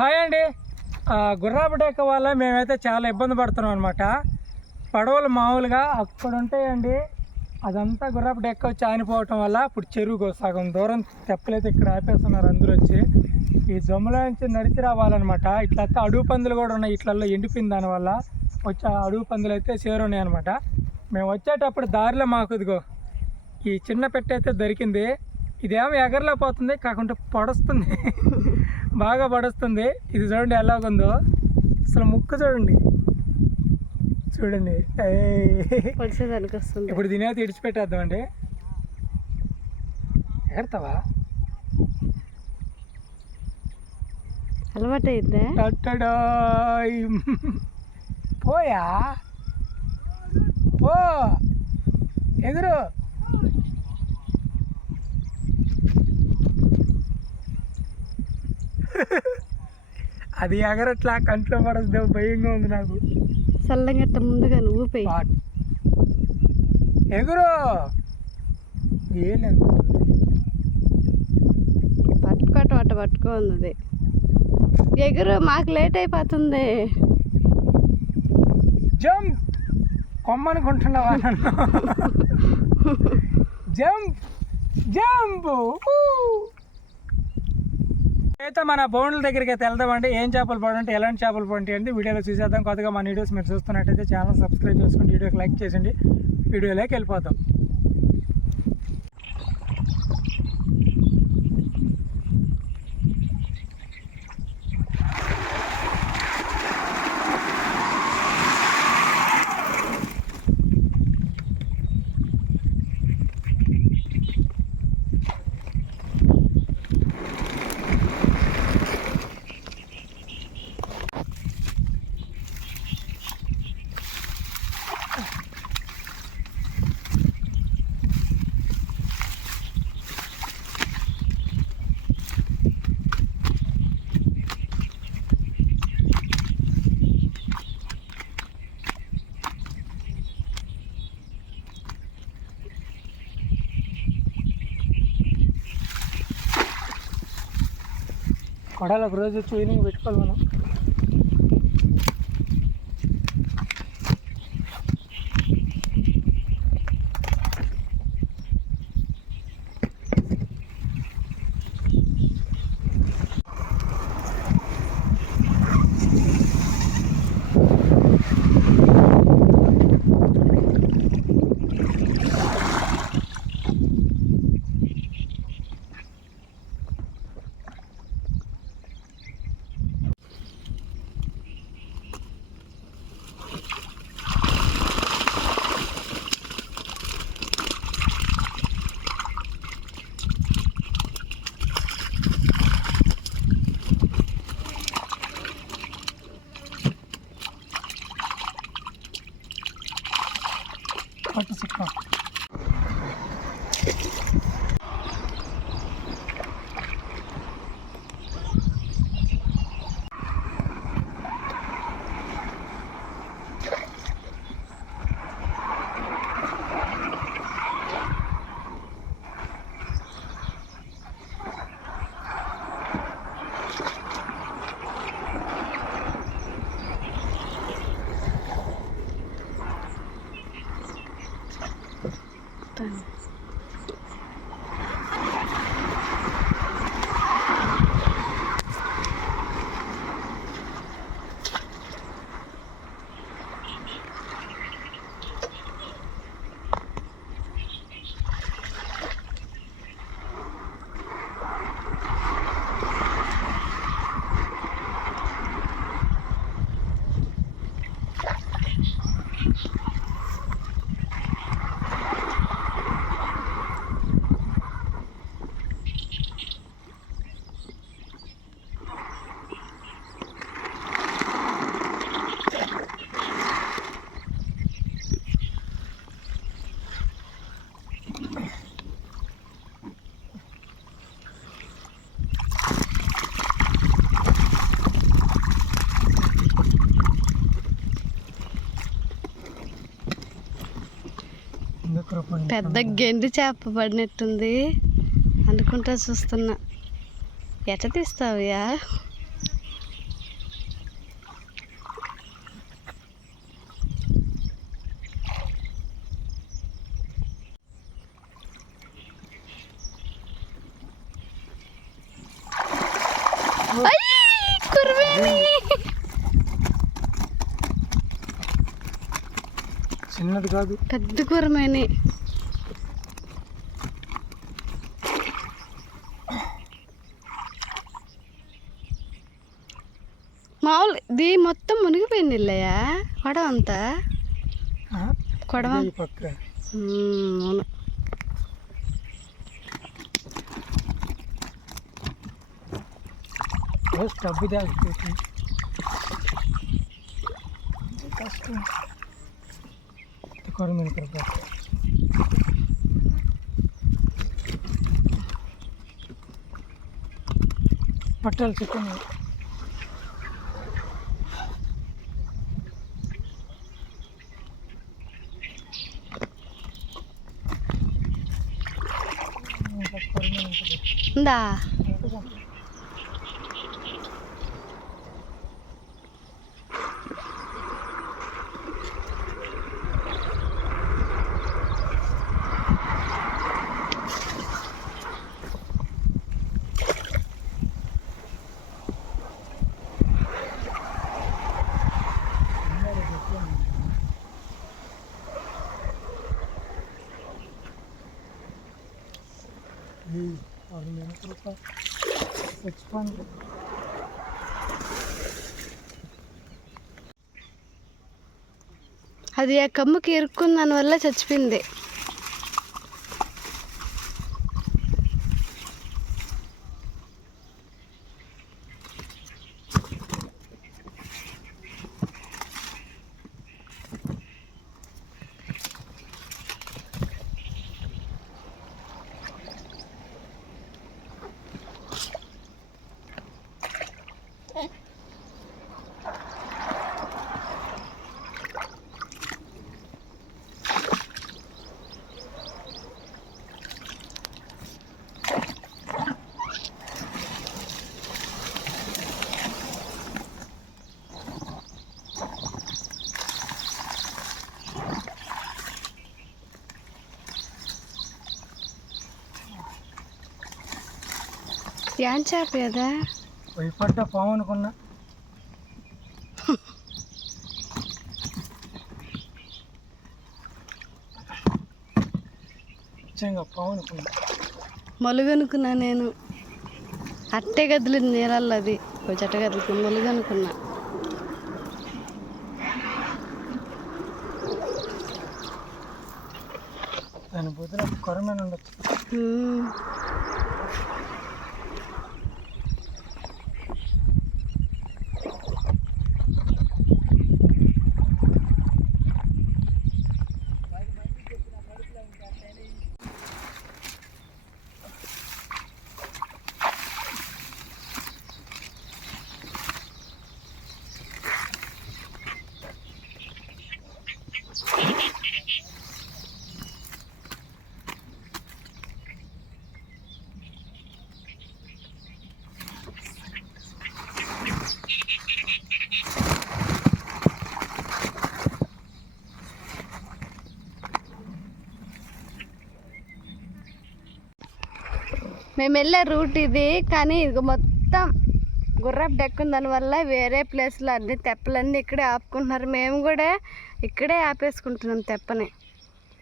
Hi అండి. గుర్రాపు డెక్క వల్ల మేమైతే చాలా ఇబ్బంది పడుతున్నాం అనమాట. పడవలు మామూలుగా అక్కడ ఉంటాయండి, అదంతా గుర్రాపు డెక్క వచ్చి ఆనిపోవటం వల్ల ఇప్పుడు చెరువుకు సగం దూరం తెప్పలైతే ఇక్కడ ఆపేస్తున్నారు. అందరూ వచ్చి ఈ జమ్ములో నుంచి నడిచి రావాలన్నమాట. ఇట్లా అడుగు పందులు కూడా ఉన్నాయి, ఇట్లలో ఎండిపోయింది. దానివల్ల వచ్చి అడుగు పందులు అయితే చేరున్నాయి అనమాట. మేము వచ్చేటప్పుడు దారిలో మాకు ఇదిగో ఈ చిన్న పెట్టె అయితే దొరికింది. ఇదేమో ఎగరలో పోతుంది, కాకుంటే పొడుస్తుంది, బాగా పొడుస్తుంది. ఇది చూడండి ఎలాగుందో, అసలు ముక్కు చూడండి చూడండి. ఇప్పుడు దీని ఇడిచిపెట్టేద్దామండి. ఎగరతావా? అలవాటు అయితే పోయా పో ఎగురు. అది ఎగరట్లా, కంట్లో పడదు, భయంగా ఉంది నాకు. చల్లగట్ట ముందుగా నువ్వు ఎగురు. ఏలేదు పట్టుకో ఉన్నది. ఎగురు, మాకు లేట్ అయిపోతుంది. జంప్ కొమ్మనుకుంటున్నావా నన్ను? Jump jump. అయితే మన బౌండ్ల దగ్గరికి అయితే వెళ్దామండి. ఏం చేపలు పడంటే, ఎలాంటి చేపలు పడంటే అంటే వీడియోలో చూసేద్దాం. కొత్తగా మన వీడియోస్ మీరు చూస్తున్నట్టయితే ఛానల్ సబ్స్క్రైబ్ చేసుకుని వీడియోకి లైక్ చేయండి. వీడియోలోకి వెళ్ళిపోతాం. కొడాలి ఒక రోజు ట్రైనింగ్ పెట్టుకోవాలి మనం. పట్టు చిక్క పెద్ద గెండి చేప పడినట్టుంది అనుకుంటా చూస్తున్నా. ఎట్ట తీస్తావుయా? చిన్నది కాదు, పెద్ద కురమేని. మామూలు ఇది మొత్తం మునిగిపోయింది ఇల్లయ్యా, కొడవ అంతా. కొడవ ఈ పక్క అవును. డబ్బు కష్టం కొరమేను కృప. పట్టాలి చికెన్. ఉందా? కొరమేను కృప తెచ్చుకోండి. అది ఆ కమ్ముకి ఇరుక్కున్న దానివల్ల చచ్చిపోయింది. ఏం చేప కదా? భయపడ్డ పాము అనుకున్నా. పాము అనుకున్నా, మలుగు అనుకున్నా నేను. అట్టే గదిలింది నీళ్ళల్లో, అది కొంచెం అట్ట గదులుకుని మలుగు అనుకున్నా. దాని బుద్ధులు కొరమేను ఉండొచ్చు. మేము వెళ్ళే రూట్ ఇది, కానీ ఇది మొత్తం గుర్రపు డెక్కు దానివల్ల వేరే ప్లేస్లో అన్ని తెప్పలన్నీ ఇక్కడే ఆపుకుంటున్నారు. మేము కూడా ఇక్కడే ఆపేసుకుంటున్నాం తెప్పని.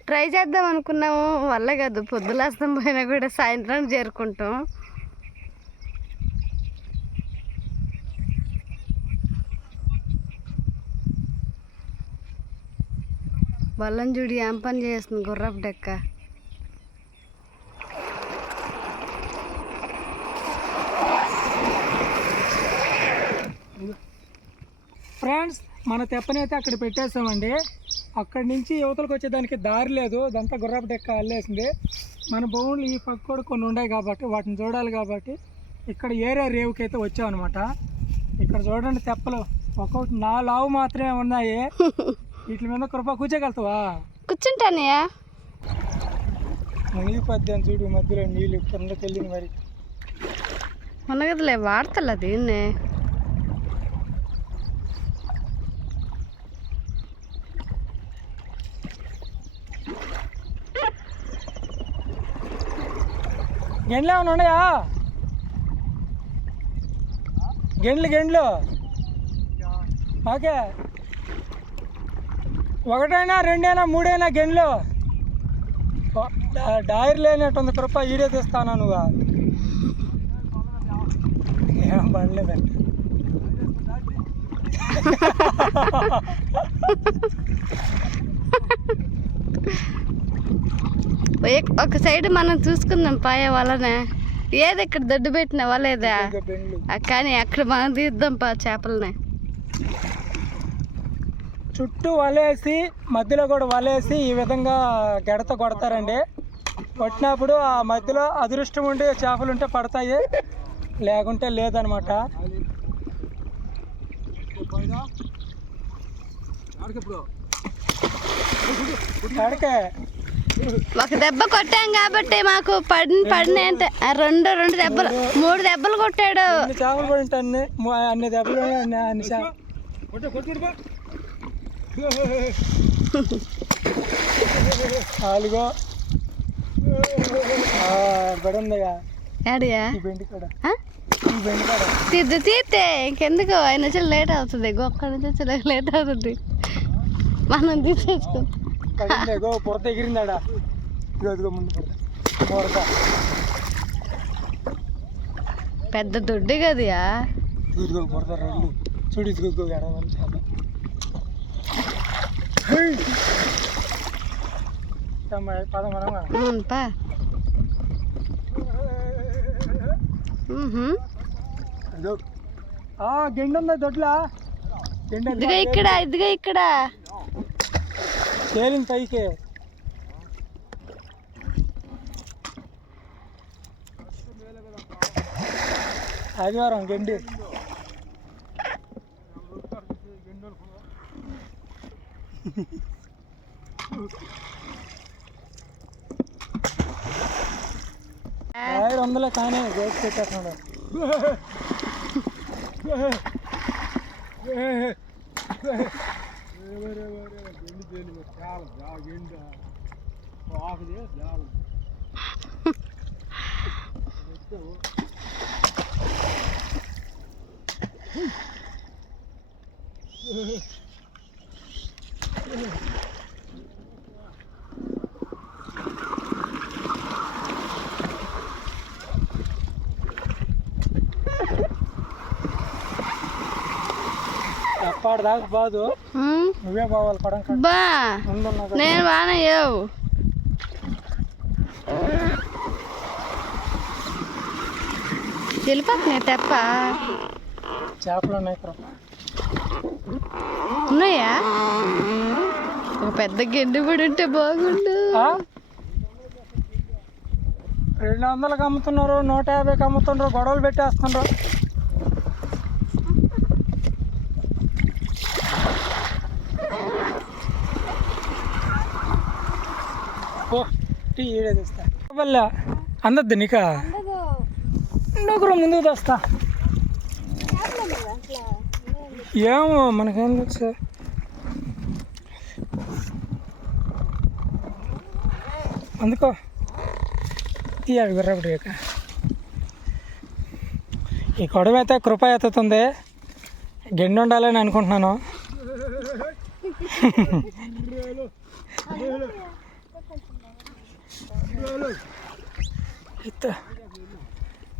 ట్రై చేద్దాం అనుకున్నాము, వల్ల కాదు. పొద్దులేస్తాం పోయినా కూడా సాయంత్రానికి చేరుకుంటాం. బల్లం చూడి ఏం పని చేస్తుంది గుర్రపు డెక్క. ఫ్రెండ్స్, మన తెప్పని అయితే అక్కడ పెట్టేసామండి. అక్కడి నుంచి యువతలకు వచ్చేదానికి దారి లేదు, అదంతా గుర్రపు డెక్క అల్లేసింది. మన భూములు ఈ పక్క కూడా కొన్ని ఉన్నాయి కాబట్టి వాటిని చూడాలి కాబట్టి ఇక్కడ ఏరియా రేవుకి అయితే వచ్చామన్నమాట. ఇక్కడ చూడండి తెప్పలు ఒక్కొక్కటి 4 ఆవు మాత్రమే ఉన్నాయి. వీటి మీద కృప కూర్చోగలుగుతావా? కూర్చుంటానయ్యా. మునిగిపోద్దాం చూడు, మధ్యలో నీళ్ళు కిందకి వెళ్ళింది. మరి మునగదులే, వాడతలే దీన్నే. ఎండ్లు ఏమైనా ఉన్నాయా? గెండ్లు ఓకే, ఒకటైనా రెండైనా మూడైనా గెండ్లు. డైర్ లేనట్టుంది కృప, ఈడే తెస్తాను నువ్వు. ఏం పడలేదండి. ఒక సైడ్ మనం చూసుకుందాం పాయ వలనే. ఏది ఇక్కడ దొడ్డు పెట్టిన వాళ్ళేదా, కానీ అక్కడ మనం తీద్దాం చేపలని. చుట్టూ వలేసి మధ్యలో కూడా వలేసి ఈ విధంగా గెడత కొడతారండి. కొట్టినప్పుడు ఆ మధ్యలో అదృష్టం ఉండి చేపలు ఉంటే పడతాయి, లేకుంటే లేదనమాట. ఒక దెబ్బ కొట్టాం కాబట్టి మాకు పడినాయి అంటే రెండు దెబ్బలు, 3 దెబ్బలు కొట్టాడు. చేపలు పడి ఉంటాయి, అన్ని దెబ్బలు అన్ని చేపలు. నాలుగో పడిందిగా బెండి కూడా. తీస్తే ఇంకెందుకు, ఆయన వచ్చి లేట్ అవుతుంది. ఒక్క నుంచి వచ్చి లేట్ అవుతుంది, మనం తీసేసుకో. పొరత ఎగిరిందాడా, ఇదిగో ముందు పొరత. పెద్ద దొడ్డి కదయా, ఇదిగో పొరత రెండు చూడు. ఇదిగో ఎడవాలి చేప. గెండి ఉందా దొడ్లా, ఇదిగా ఇక్కడ తేలింది పైకి. ఆదివారం గెండి. వందలే కానీ గేట్ పెట్టేస్తున్నాడు. ఎప్పాడు దాకా బాదు, నువ్వే పోవాలి పడం. నేను బాగానేవు వెళ్ళిపోతున్నాయి తెప్ప. చేపలు ఉన్నాయి, ఉన్నాయా? ఒక పెద్ద గెండి పడి ఉంటే బాగుండు. 200కి అమ్ముతున్నారు, 150కి అమ్ముతున్నారు, గొడవలు పెట్టేస్తున్నారు. ఈడే తెస్తా వల్ల అందద్దు నీకా, నువ్వు ముందుకు తెస్తా. ఏమో మనకేం తెలుసు. అందుకో తీయాలి గుర్రపడి. ఈ కొడవ అయితే కృప ఎత్తుతుంది, గెండి ఉండాలని అనుకుంటున్నాను.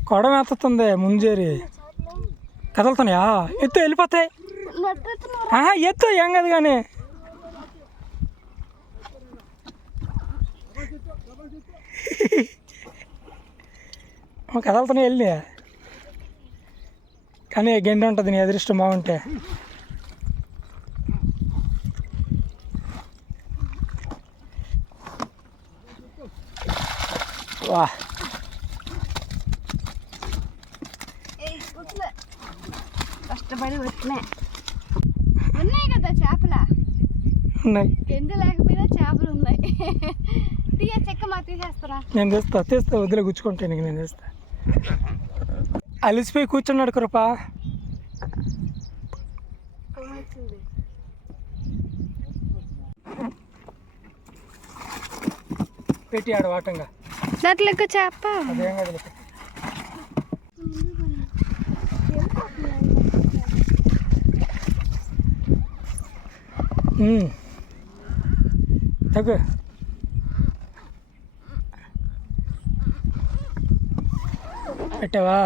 కొడవ ఎత్తుతుంది, ముంజేరి కదులుతున్నాయా? ఎత్తు వెళ్ళిపోతాయి. ఎత్తు ఏం కాదు కానీ. కదలుతున్నాయి వెళ్ళి, కానీ గెండి ఉంటుంది నీ అదృష్టం బాగుంటే. వా కష్టపడి వచ్చినాయి. ఉన్నాయి కదా చేపలు, ఉన్నాయి. గెండి లేకపోయినా చేపలు ఉన్నాయి. చెక్క మా తీసేస్తారా? నేను తెస్తా వదిలే గుచ్చుకుంటే నీకు నేను తెస్తా. అలిసిపోయి కూర్చున్నాడు కృప. పెట్టి ఆడ వాటంగా దాంట్లో చేప అదేం కదా. తగ్గు. పెట్టావా?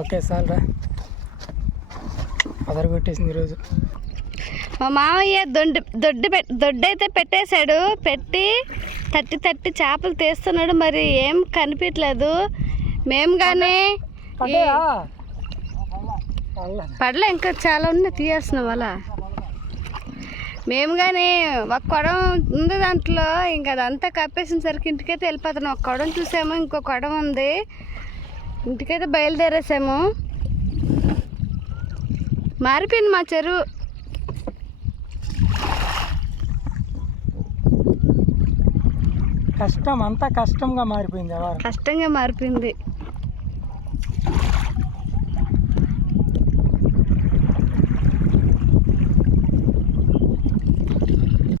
ఓకే చాలరా. అదర కొట్టేసింది ఈరోజు. మా మామయ్య దొడ్డైతే పెట్టేశాడు. పెట్టి తట్టి చేపలు తీస్తున్నాడు. మరి ఏం కనిపించలేదు. మేము కానీ పడలే, ఇంకా చాలా ఉన్నాయి తీయాల్సిన వాళ్ళ. మేము కానీ ఒక కొడం ఉంది దాంట్లో, ఇంకా అదంతా కప్పేసిన సరికి ఇంటికైతే వెళ్ళిపోతున్నాం. ఒక కొడం చూసాము, ఇంకో కొడం ఉంది. ఇంటికైతే బయలుదేరేసాము. మారిపోయింది మా చెరువు. కష్టం అంతా కష్టంగా మారిపోయింది. కష్టంగా మారిపోయింది.